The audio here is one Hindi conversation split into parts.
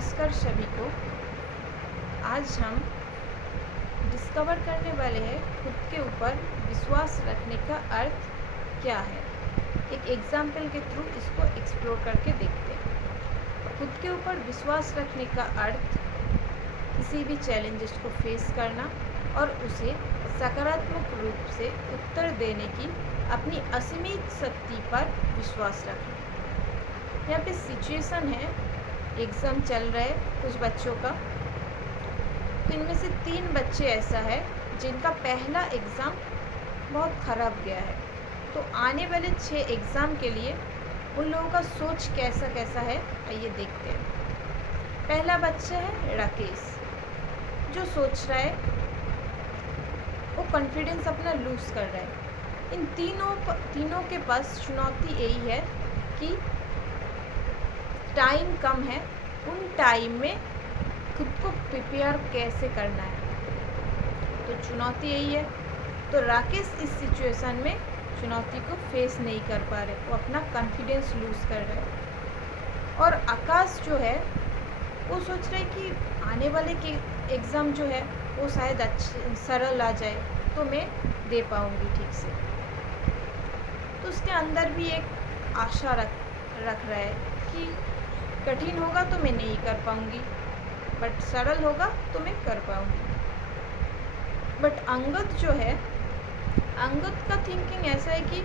नमस्कार सभी को। आज हम डिस्कवर करने वाले हैं खुद के ऊपर विश्वास रखने का अर्थ क्या है। एक एग्जाम्पल के थ्रू इसको एक्सप्लोर करके देखते हैं। खुद के ऊपर विश्वास रखने का अर्थ किसी भी चैलेंजेस को फेस करना और उसे सकारात्मक रूप से उत्तर देने की अपनी असीमित शक्ति पर विश्वास रखना। यहाँ पे सिचुएशन है, एग्ज़ाम चल रहा है कुछ बच्चों का। तो इनमें से 3 बच्चे ऐसा है जिनका पहला एग्ज़ाम बहुत ख़राब गया है। तो आने वाले 6 एग्ज़ाम के लिए उन लोगों का सोच कैसा कैसा है, आइए देखते हैं। पहला बच्चा है राकेश, जो सोच रहा है, वो कॉन्फिडेंस अपना लूज़ कर रहा है। इन तीनों के पास चुनौती यही है कि टाइम कम है, उन टाइम में खुद को प्रिपेयर कैसे करना है। तो चुनौती यही है। तो राकेश इस सिचुएशन में चुनौती को फेस नहीं कर पा रहे, वो अपना कॉन्फिडेंस लूज़ कर रहे हैं। और आकाश जो है वो सोच रहे कि आने वाले के एग्ज़ाम जो है वो शायद अच्छे सरल आ जाए तो मैं दे पाऊँगी ठीक से। तो उसके अंदर भी एक आशा रख रहा है कि कठिन होगा तो मैं नहीं कर पाऊँगी, बट सरल होगा तो मैं कर पाऊँगी। बट अंगद जो है, अंगद का थिंकिंग ऐसा है कि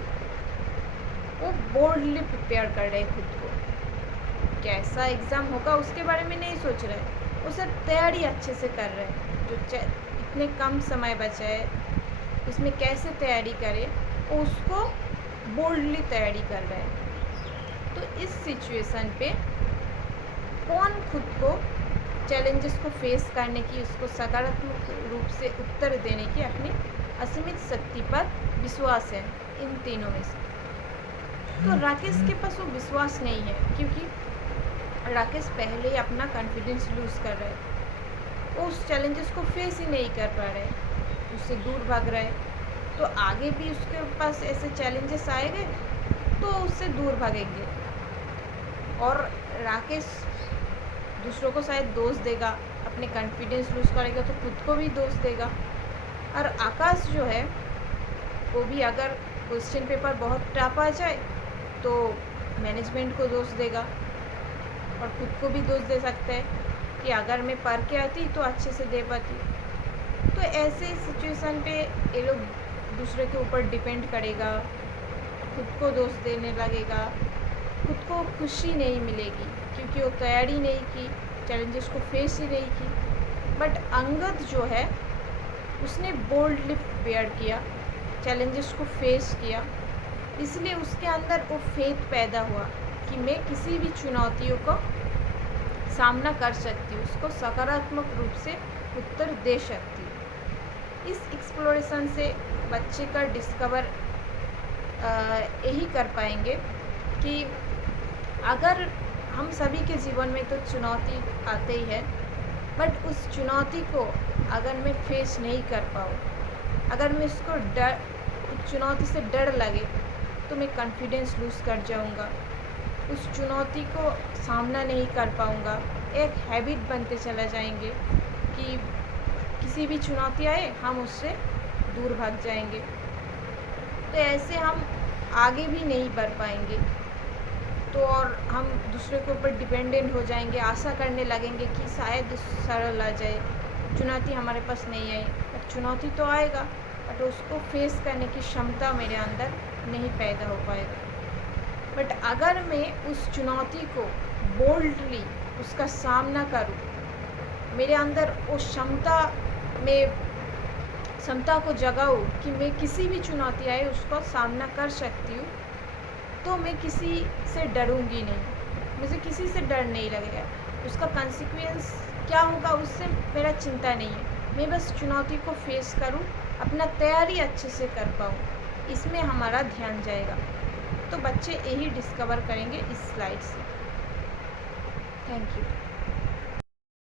वो बोल्डली प्रिपेयर कर रहे हैं खुद को। कैसा एग्ज़ाम होगा उसके बारे में नहीं सोच रहे, वो सिर्फ तैयारी अच्छे से कर रहे हैं। जो इतने कम समय बचा है उसमें कैसे तैयारी करें, वो उसको बोल्डली तैयारी कर रहे हैं। तो इस सिचुएशन पे कौन खुद को चैलेंजेस को फेस करने की, उसको सकारात्मक रूप से उत्तर देने की अपनी असीमित शक्ति पर विश्वास है, इन तीनों में से। तो राकेश के पास वो विश्वास नहीं है, क्योंकि राकेश पहले ही अपना कॉन्फिडेंस लूज़ कर रहा है। वो उस चैलेंजेस को फेस ही नहीं कर पा रहे, उससे दूर भाग रहा है। तो आगे भी उसके पास ऐसे चैलेंजेस आएंगे तो उससे दूर भागेंगे। और राकेश दूसरों को शायद दोष देगा, अपने कॉन्फिडेंस लूज़ करेगा तो खुद को भी दोष देगा। और आकाश जो है वो भी अगर क्वेश्चन पेपर बहुत टफ आ जाए तो मैनेजमेंट को दोष देगा और खुद को भी दोष दे सकता है कि अगर मैं पढ़ के आती तो अच्छे से दे पाती। तो ऐसे सिचुएशन पे ये लोग दूसरे के ऊपर डिपेंड करेगा, खुद को दोष देने लगेगा, खुद को खुशी नहीं मिलेगी क्योंकि वो तैयारी नहीं की, चैलेंजेस को फेस ही नहीं की। बट अंगद जो है उसने बोल्डली प्रिपेयर किया, चैलेंजेस को फेस किया, इसलिए उसके अंदर वो फेथ पैदा हुआ कि मैं किसी भी चुनौतियों को सामना कर सकती हूँ, उसको सकारात्मक रूप से उत्तर दे सकती हूँ। इस एक्सप्लोरेशन से बच्चे का डिस्कवर यही कर पाएंगे कि अगर हम सभी के जीवन में तो चुनौती आते ही है, बट उस चुनौती को अगर मैं फेस नहीं कर पाऊँ, अगर मैं उसको चुनौती से डर लगे तो मैं कॉन्फिडेंस लूज़ कर जाऊँगा, उस चुनौती को सामना नहीं कर पाऊँगा। एक हैबिट बनते चला जाएंगे कि किसी भी चुनौती आए हम उससे दूर भाग जाएंगे। तो ऐसे हम आगे भी नहीं बढ़ पाएंगे, तो और हम दूसरे के ऊपर डिपेंडेंट हो जाएंगे, आशा करने लगेंगे कि शायद सरल आ जाए, चुनौती हमारे पास नहीं आई। बट चुनौती तो आएगा, बट उसको फेस करने की क्षमता मेरे अंदर नहीं पैदा हो पाएगा। बट अगर मैं उस चुनौती को बोल्डली उसका सामना करूं, मेरे अंदर वो क्षमता को जगाऊं कि मैं किसी भी चुनौती आए उसका सामना कर सकती हूँ, तो मैं किसी से डरूंगी नहीं, मुझे किसी से डर नहीं लगेगा। उसका कॉन्सिक्वेंस क्या होगा उससे मेरा चिंता नहीं है, मैं बस चुनौती को फेस करूं, अपना तैयारी अच्छे से कर पाऊं, इसमें हमारा ध्यान जाएगा। तो बच्चे यही डिस्कवर करेंगे इस स्लाइड से। Thank you.